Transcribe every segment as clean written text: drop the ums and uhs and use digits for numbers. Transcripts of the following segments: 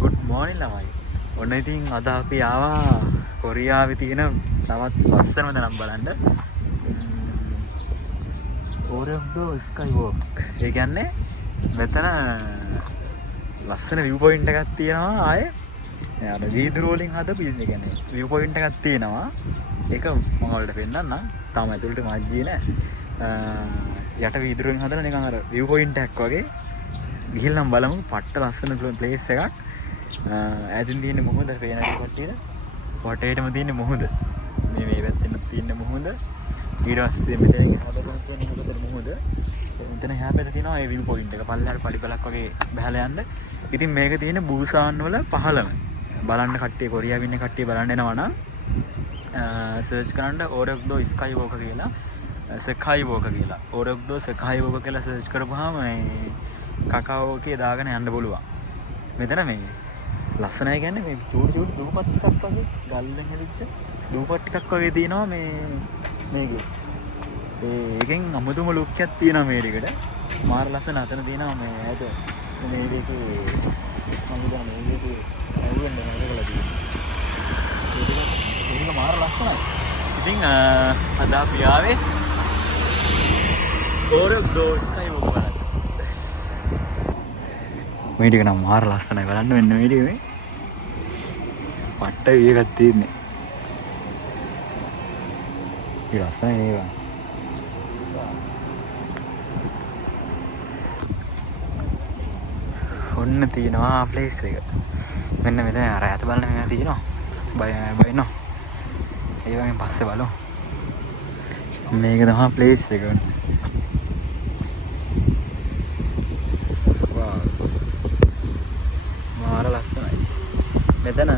Good මෝර්නින් ළමයි. ඔන්න ඉතින් අද අපි ආවා කොරියාවේ තියෙන තවත් ලස්සනම තැනක් බලන්න. ඕරෙක්ඩෝ ස්කයි වෝක්. ඒ කියන්නේ මෙතන ලස්සන view point එකක් තියෙනවා ආයේ. අර වීදුරු වලින් හදපු ඒ කියන්නේ view point එකක් තියෙනවා. ඒක මම ඔයාලට පෙන්නන්නම්. තාම ඇතුළට මාජ්ජියේ නෑ. යට වීදුරු වලින් හදලා නිකන් අර view point එකක් වගේ. ගිහිල්ලා බලමු. පට්ට ලස්සන place එකක්. ඇතින් තියෙන මුහුද පේන කට්ටියට වටේටම තියෙන මුහුද මේ පැත්තෙන් තියෙන මුහුද ඊට පස්සේ මෙතන හදලා තියෙන මුහුද මෙතන එහා පැත්තේ තියෙනවා ඒ view point එක පල්ලෙහාට පඩිපලක් වගේ බහලා යන්න. ඉතින් මේක තියෙන බුසාන් වල 15ම බලන්න කට්ටිය කොරියාවේ ඉන්න කට්ටිය බලන්න එනවා නම් සර්ච් කරන්න ඕරෙක්ඩෝ ස්කයි වෝක කියලා සෙකයි වෝක කියලා ඕරෙක්ඩෝ සෙකයි වෝක කියලා සර්ච් කරපුවාම මේ කකාවෝකේ දාගෙන යන්න පුළුවන්. මෙතන මේ ලස්සනයි කියන්නේ මේ චූටි දූපත් ටිකක් වගේ ගල්ලෙන් හැදිච්ච දූපත් ටිකක් වගේ තියෙනවා මේකේ. ඒකෙන් අමුතුම ලුක් එකක් තියෙනවා මේ දෙකට. මාර ලස්සන අතන තියෙනවා මේ ඈත මේ දෙකේ මම හිතන්නේ මේ දෙකේ ඇවිල්ලා නේදලා තියෙන්නේ. ඒක මාර ලස්සනයි. ඉතින් අද අපි ආවේ ඕරෙක්ඩෝ ස්කයි වෝක් බලන්න. මේ ටික නම් මාර ලස්සනයි බලන්න මෙන්න මේ ටික මේ පට්ට වී එකක් තියෙන්නේ. ඒ ලස්සනයි නේද? ඔන්න තියෙනවා ප්ලේස් එක. මෙන්න මෙතන අර ඈත බලන්න මෙයා තියෙනවා. බයිනෝ. ඒ වගේම පස්සේ බලමු. මේක තමයි ප්ලේස් එක. මෙතන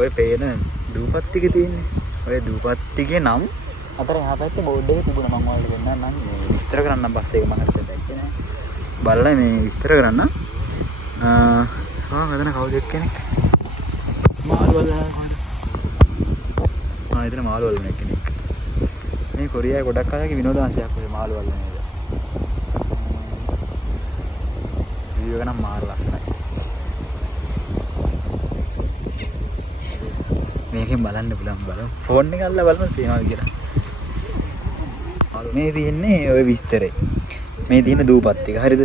ඔය පේන දූපත් ටික තියෙන්නේ. ඔය දූපත් ටිකේ නම් අතර එහා පැත්තේ බෝඩ් එකේ තිබුණා මම ඔයාලට දෙන්නම් නම් මේ විස්තර කරන්නම් පස්සේ ඒක මම හරියට දැක්කේ නෑ. බලලා මේ විස්තර කරන්න. මෙතන කවුද එක්කෙනෙක්? මාළු වල කොහොමද? එතන මාළු වල කෙනෙක්. මේ කොරියාවේ ගොඩක් අයගේ විනෝදාංශයක් ඔය මාළු වල නේද? වීඩියෝ එක නම් මාර ලස්සනයි. මේකෙන් බලන්න පුළුවන් බලමු. ෆෝන් එක අල්ලලා බලමු තියනවාද කියලා. මේ තියෙන්නේ ඔය විස්තරේ. මේ තියෙන දූපත් ටික. හරිද?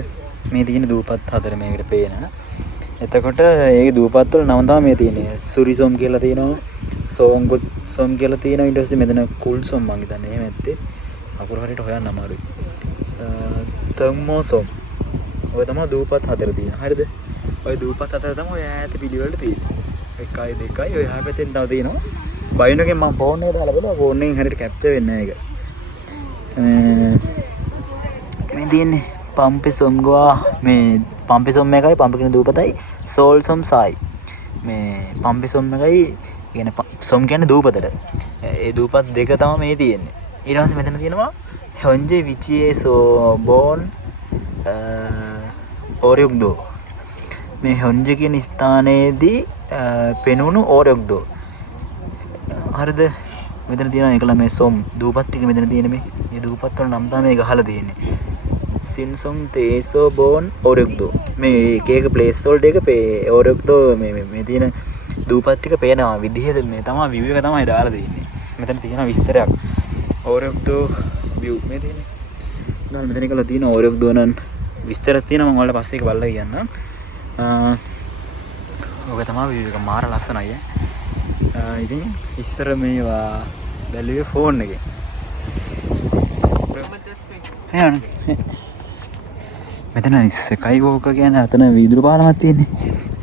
මේ තියෙන දූපත් හතර මේකට පේන. එතකොට ඒකේ දූපත් වල නම තමයි මේ තියෙන්නේ. සුරිසොම් කියලා තියෙනවා. සෝම් කියලා තියෙනවා. ඊට පස්සේ මෙතන කුල්සොම් මං හිතන්නේ එහෙම ඇත්තේ. අකුරු හරියට හොයන්න අමාරුයි. තම්මෝසොම්. ඔය තමයි දූපත් හතර තියෙන. හරිද? ඔය දූපත් හතර තමයි ඔය ඈත පිළිවෙලට තියෙන්නේ. 1 2 ඔය හැපෙතෙන් තව තියෙනවා. බයිනෝගෙන් මම ෆෝන් එක දාලා බලුවා ෆෝන් එකෙන් හරියට කැප්චර් වෙන්නේ නැහැ ඒක. මේ තියෙන්නේ පම්පෙසොම්ගවා මේ පම්පෙසොම් එකයි පම්පකින දූපතයි සෝල්සොම් සායි. මේ පම්පෙසොම් එකයි කියන්නේ සොම් කියන්නේ දූපතට. ඒ දූපත් දෙක තමයි මේ තියෙන්නේ. ඊට පස්සේ මෙතන තියෙනවා හොන්ජේ විචියේ සෝ බෝන් ඕරියුක්දෝ. මේ හොන්ජේ කියන ස්ථානයේදී පෙනුණු ඕරෙක්ඩෝ. හරිද? මෙතන තියෙනවා ඒකලා මේ සොම් දූපත් ටික මෙතන තියෙන මේ දූපත් වල නම් තමයි මේ ගහලා තියෙන්නේ. සින්සොම් තේසෝ බෝන් ඕරෙක්ඩෝ. මේ එක ප්ලේස් වලට එක ඕරෙක්ඩෝ මේ තියෙන දූපත් ටික පේනවා විදිහට මේ තමයි view එක තමයි දාලා තියෙන්නේ. මෙතන තියෙන විස්තරයක්. ඕරෙක්ඩෝ view මේ තියෙන්නේ. දැන් මෙතන ඒකලා තියෙන ඕරෙක්ඩෝ නම් විස්තරයක් තියෙනවා මම ඔයාලට පස්සේ ඒක බලලා කියන්නම්. ඔක තමයි view එක මාර ලස්සනයි. ඉතින් ඉස්සර මේවා බැලුවේ ෆෝන් එකේ. මෙතන ස්කයි වෝක කියන්නේ අතන වීදුරු පාලමක් තියෙන්නේ.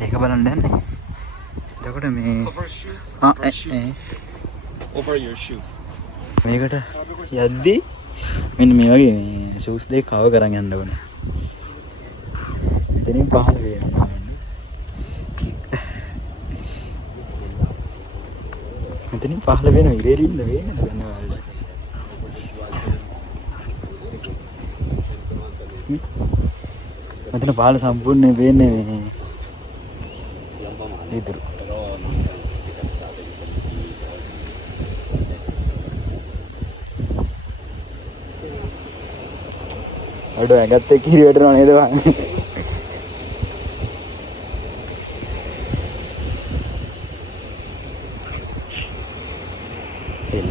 ඒක බලන්න යන්නේ. එතකොට මේ over your shoes. මේකට යද්දි මෙන්න මේ වගේ මේ ෂූස් දෙක කව කරන් යන්න ඕනේ. මෙතනින් පහළ වෙනවා. මෙතනින් පහළ වෙන ඉරේලින්ද වෙන්නේ දන්නවද? මෙතන පහළ සම්පූර්ණයෙන් වෙන්නේ මේ ඉදිරි. අඩෝ ඇඟත් එක්ක හිරි වැටෙනව නේද?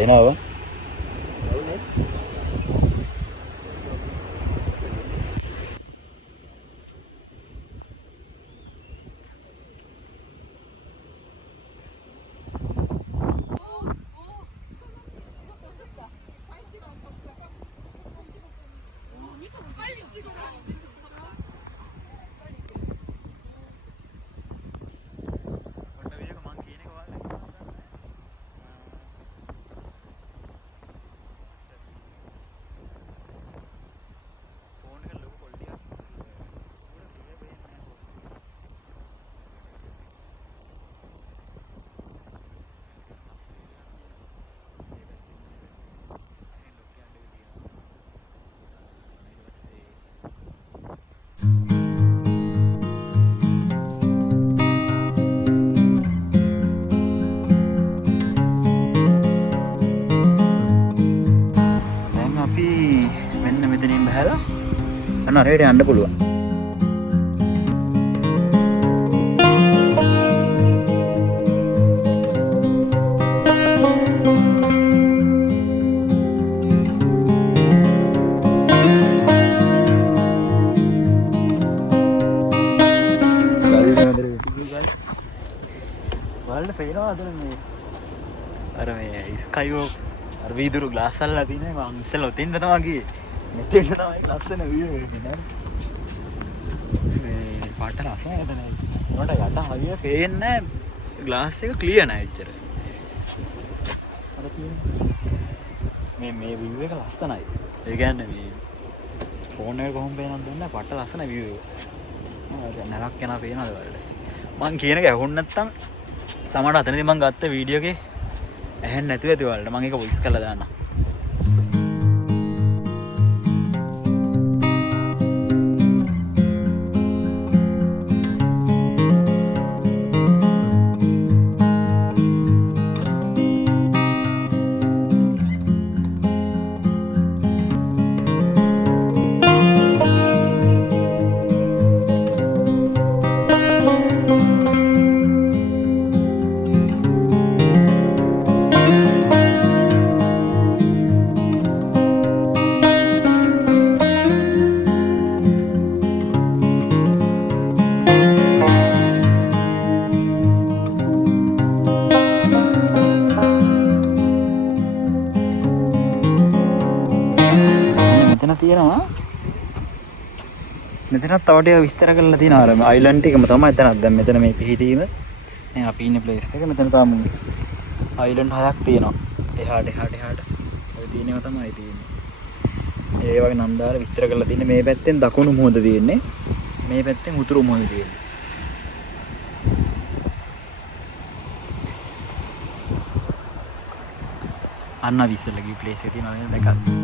හැලෙනවා. හරියට යන්න පුළුවන්. බලන්න පේනවා අද මේ අර මේ ස්කයිවෝ අර වීදුරු ග්ලාස් අල්ලලා තියෙනවා. මම ඉස්සෙල්ලා ඔතෙන්ට තමයි ගියේ. මෙතෙන්ට තමයි ලස්සන view එක නේද? මේ පාට ලස්සනයි නේද? උනට යට හරිය පේන්නේ ග්ලාස් එක ක්ලියර් නෑ එච්චර. අර තියෙන්නේ මේ view එක ලස්සනයි. ඒ කියන්නේ මේ ෆෝන් එක කොහොම පේනවද දන්නේ නැහැ. පාට ලස්සන view එක. දැන් නරක් යනවා පේනවද වලට? මං කියන එක ඇහුන් නැත්තම් සමහරවිට අතනදී මං ගත්ත වීඩියෝ එකේ ඇහෙන්නේ නැතුව ඇති වලට. මං ඒක වොයිස් කරලා දාන්නම්. මෙතනත් තව ටික විස්තර කරලා තියෙනවා. අර අයිලන්ඩ් එකම තමයි එතනත්. දැන් මෙතන මේ පිහිටීම මේ අපි ඉන්න ප්ලේස් එක. මෙතන තාම අයිලන්ඩ් 6ක් තියෙනවා. එහාට ඔය තියෙනව තමයි තියෙන්නේ. ඒ වගේ නම් දාලා විස්තර කරලා තියෙන්නේ. මේ පැත්තෙන් දකුණු මුහුද තියෙන්නේ. මේ පැත්තෙන් උතුරු මුහුද තියෙන්නේ. අන්න විශ්සලා ගිය ප්ලේස් එක තියෙනවා නේද? දැක්කත්.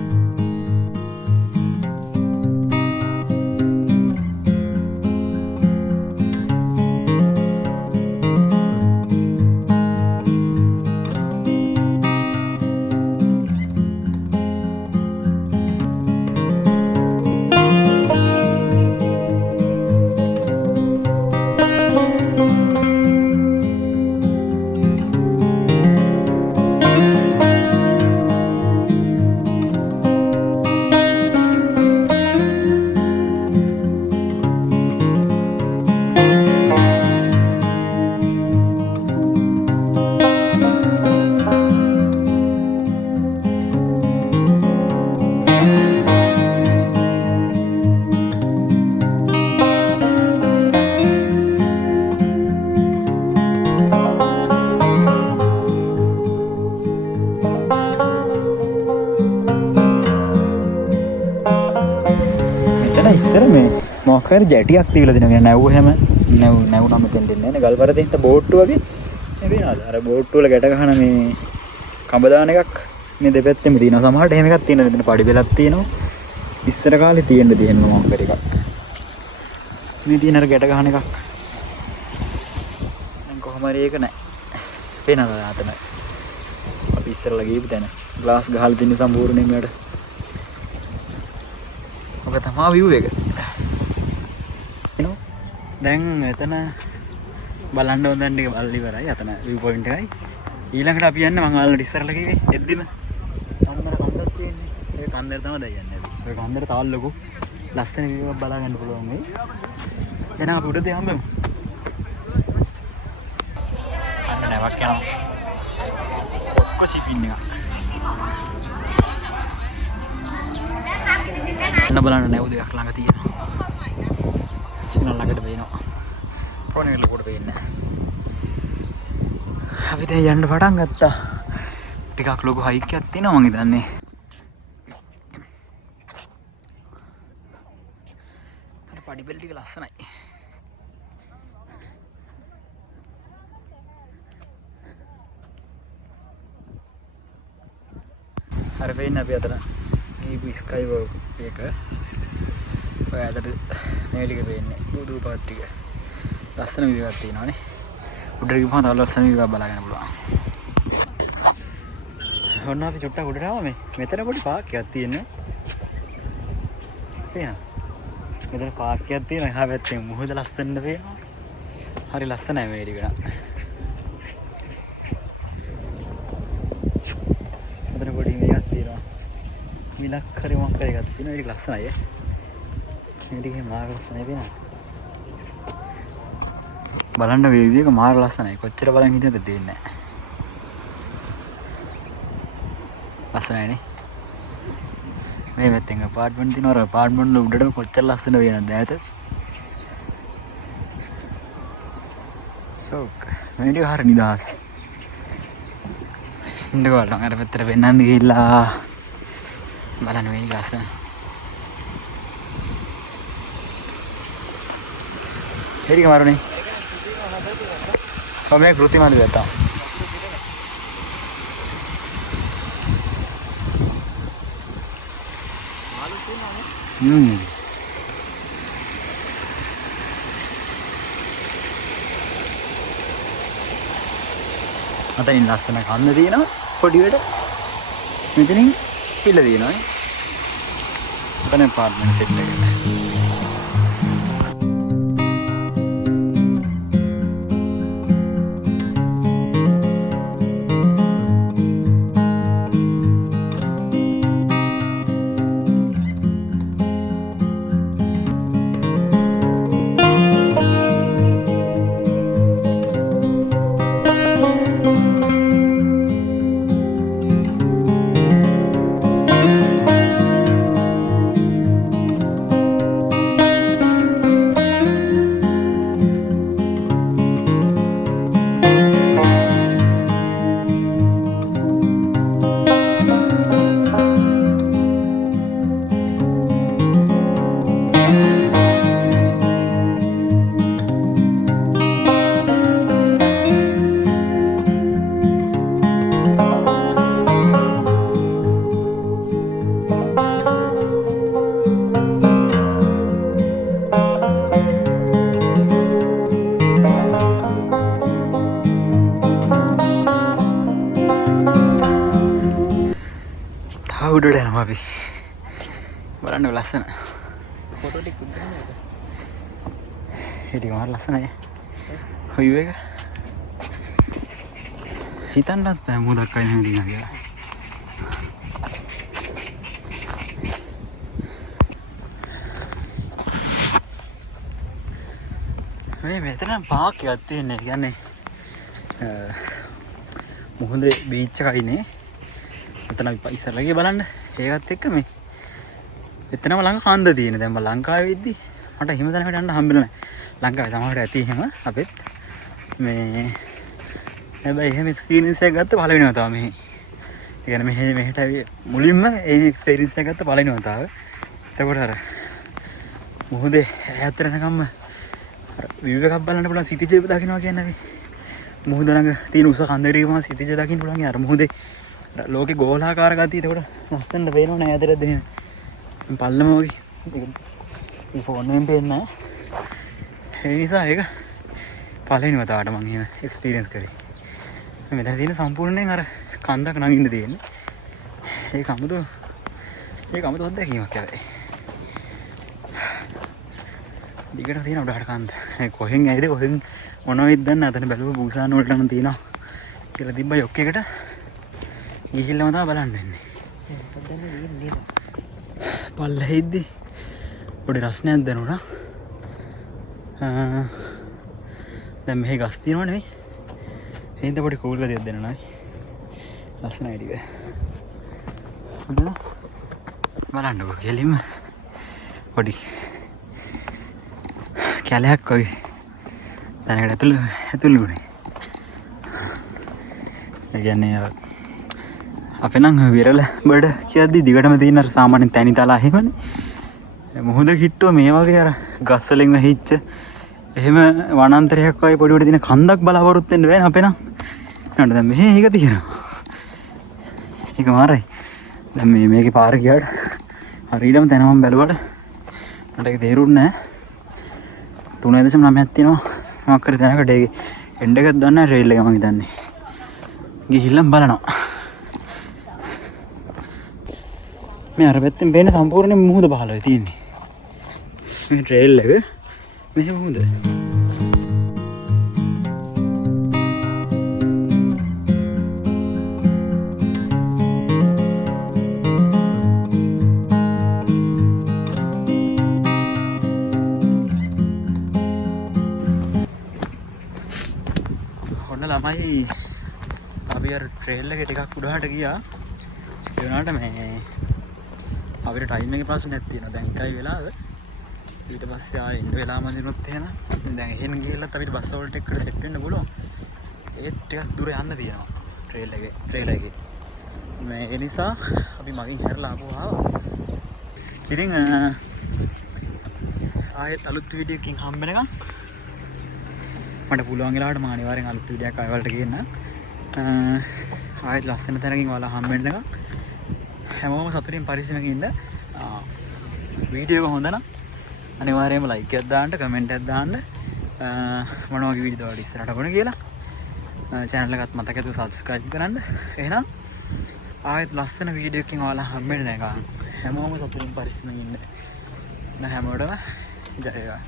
ඉස්සර මේ මොකක් හරි ජැටියක් තියලා දෙනවා. නැව් හැම නැව් නම් මෙතෙන් දෙන්නේ නැහැ. ගල් පරතේ හිට බෝට්ටු වගේ මේ වෙනවාද? අර බෝට්ටු වල ගැට ගහන මේ කඹ දාන එකක් මේ දෙපැත්තෙම තියෙනවා. සමහරට එහෙම එකක් තියෙනවා. මෙතන පඩි බෙලක් තියෙනවා. ඉස්සර කාලේ තියෙනවා මොකක් හරි එකක්. මේ තියෙන අර ගැට ගහන එකක්. දැන් කොහොම හරි ඒක නැහැ. පේනවද ආතන? අපි ඉස්සරලා ගිහපු තැන ග්ලාස් ගහලා තියෙන සම්පූර්ණයෙන් යට. ඔක තමයි view එක. දැන් එතන බලන්න හොඳන් ටික බලලා ඉවරයි. අතන view point එකයි. ඊළඟට අපි යන්නේ මං ආල්ලට ඉස්සරලා කිව්වේ එද්දිම කන්දර කන්දක් තියෙන්නේ. ඒ කන්දර තමයි දැන් යන්නේ අපි. ඒ කන්දර තාල් ලොකු ලස්සන view එකක් බලා ගන්න පුළුවන් මේ. එහෙනම් අපි උඩට යමු. අන්න නැවක් යනවා. කොස්කෝ ෂිපින් එකක්. එන්න බලන්න නැව් දෙකක් ළඟ තියෙනවා. එන්න ළඟට පේනවා. ෆෝන් එක ලොකුට පේන්නේ නැහැ. අපි දැන් යන්න පටන් ගත්තා. ටිකක් ලොකු හයික් එකක් තියෙනවා මං හිතන්නේ. අර පඩිපෙළ ටික ලස්සනයි. අර වෙන්නේ අපි අතන ගිහි ස්කයි වෝක් එක. ඔය අතට මේ ටික වෙන්නේ බුදු පාත් ටික. ලස්සන view එකක් තියෙනවානේ. උඩට ගිහම තව ලස්සන view එකක් බලා ගන්න පුළුවන්. ඔන්න අපි චුට්ටක් උඩට ආවා මේ. මෙතන පොඩි පාක් එකක් තියෙනවා. පේනවා. මෙතන පාක් එකක් තියෙනවා. එහා පැත්තෙන් මුහුද ලස්සනට පේනවා. හරි ලස්සනයි මේ ටික. මෙතන පොඩි මේකක් තියෙනවා. මිලක් හරි මොකක් හරි එකක් තියෙනවා. ඒක ලස්සනයි. මේ ටිකේ මාර ලස්සනයි පේනවා. බලන්න වේව් එක මාර ලස්සනයි. කොච්චර බලන් හිටියද දෙන්නේ නැහැ. ලස්සනයිනේ. මේ පැත්තෙන් අපාර්ට්මන්ට් තියෙනවා. අපාර්ට්මන්ට් වල උඩට කොච්චර ලස්සන වෙනවද ඈත. ෂෝක්. මේ ටික හරිය නිදහස්. ඉන්න ගාලා අර පැත්තට වෙන්නන්න ගිහිල්ලා බලන්න මේ ලස්සන. හරි කමාරුනේ. කොහොමද කෘතිමද වෙතා? අතනින් ලස්සන කන්ද තියෙනවා පොඩි වෙඩ. මෙතනින් පිළ තියෙනවා නේ. අතන අපාර්ට්මන්ට් සෙට් එකක්. උඩට යනවා අපි. බලන්න ලස්සන. ෆොටෝ ටික උඩට නේද? හිටිය මාර ලස්සනයි. හොයු එක. හිතන්නත් බෑ මොදක් අයින් වෙනවා කියලා. මේ මෙතන පාක් එකක් තියෙනවා. කියන්නේ මුහුදේ බීච් එකයිනේ. එතන අපි ඉස්සරලා ගිය බලන්න. ඒකත් එක්ක මේ එතනම ළඟ කන්ද තියෙන. දැන් මම ලංකාවේ ඉද්දි මට හිම තැනකට යන්න හම්බෙලා නැහැ. ලංකාවේ සමහරට ඇති එහෙම අපෙත් මේ හැබැයි එහෙම එක්ස්පීරියන්ස් එකක් ගත්ත පළවෙනිම තමයි මේ. ඒ කියන්නේ මෙහෙට මුලින්ම ඒ එක්ස්පීරියන්ස් එක ගත්ත පළවෙනිම තමයි. එතකොට අර මුහුදේ ඈතට යනකම් අර view එකක් බලන්න පුළුවන් සිටිජ් එක දකින්නවා කියන්නේ අපි. මුහුද ළඟ තියෙන උස කන්දේ ගිහම සිටිජ් දකින්න පුළුවන්. අර මුහුදේ ලෝකේ ගෝලාකාර ගතිය එතකොට ලස්සනට පේනව නෑ ඇදලා දෙන්න. පල්ලම වගේ මේ ෆෝන් එකෙන් පේන්නේ නෑ. ඒ නිසා ඒක පළවෙනිම තාට මම එහෙම එක්ස්පීරියන්ස් කරේ. මෙතන තියෙන සම්පූර්ණයෙන් අර කන්දක නගින්න තියෙන්නේ. ඒක අමුතු අත්දැකීමක් හැබැයි. දිගට තියෙන උඩට කන්ද. කොහෙන් ඇයිද කොහෙන් මොනවද දන්නේ අතන බැලුව බුසාන වලට නම් තියෙනවා. කියලා තිබ්බා යොක් එකට. ගිහිල්ලාම තමයි බලන්න වෙන්නේ. පල්ලෙහිද්දි පොඩි රස්නයක් දැනුණා. දැන් මෙහි ගස් තියෙනවා නෙවෙයි. එහෙනම් පොඩි කූල් ගතියක් දැනුණා. ලස්සනයි ටික. බලන්නකෝ කෙලින්ම පොඩි කැලයක් වගේ දැනකට ඇතුළු වුණේ. ඒ කියන්නේ අර අපේ නම් විරල බඩ කියද්දි දිගටම තියෙන අර සාමාන්‍ය තැනි තලා එහෙමනේ. මුහුද කිට්ටුව මේ වගේ අර ගස් වලින් වැහිච්ච එහෙම වනාන්තරයක් වගේ පොඩි පොඩි දින කන්දක් බලාපොරොත්තු වෙන්න බෑනේ අපේ නම්. නේද දැන් මෙහෙ එක තියෙනවා. ඒක මාරයි. දැන් මේකේ පාර ගියාට හරියටම තැන මම බැලුවට මට ඒක තේරුන්නේ නැහැ. 3.9ක් තියෙනවා. මොකක් හරි තැනකට ඒ එන්ඩ් එකක් දන්නේ නැහැ රේල් එක මම හිතන්නේ. ගිහිල්ලා බලනවා. මේ අර පැත්තෙන් පේන සම්පූර්ණයෙන් මුහුද පහළයි තියෙන්නේ. මේ ට්‍රේල් එක මෙහෙම මුහුද. ඔන්න ළමයි අපි අර ට්‍රේල් එක ටිකක් උඩහට ගියා. ඒ වුණාට මේ අපිට ටයිම් එකේ ප්‍රශ්නයක් තියෙනවා. දැන් 1යි වෙලාව. ඊට පස්සේ ආයෙ එන්න වෙලාම දිනුත් එහෙම. දැන් එහෙන් ගිහිල්ලත් අපිට බස් වලට එක්කට සෙට් වෙන්න පුළුවන්. ඒත් ටිකක් දුර යන්න තියෙනවා ට්‍රේල් එකේ. මේ ඒ නිසා අපි මගින් හැරලා ආවා. ඉතින් ආයෙත් අලුත් වීඩියෝ එකකින් හම්බ වෙනකම් මට පුළුවන් වෙලාවට මම අනිවාර්යෙන් අලුත් වීඩියෝ එකක් ආයෙ වලට ගේන්න. ආයෙත් ලස්සන තැනකින් ඔයාලා හම්බ වෙන්නකම් හැමෝම සතුටින් පරිස්සමකින් ඉන්න. වීඩියෝ එක හොඳ නම් අනිවාර්යයෙන්ම ලයික් එකක් දාන්න, කමෙන්ට් එකක් දාන්න. මොන වගේ වීඩියෝ වලට ඉස්සරහට වුණ කියලා. channel එකත් මතක ඇතුව subscribe කරන්න. එහෙනම් ආයෙත් ලස්සන වීඩියෝ එකකින් ඔයාලා හම්බ වෙන්න හැමෝම සතුටින් පරිස්සමකින් ඉන්න. හැමෝටම ජය වේවා.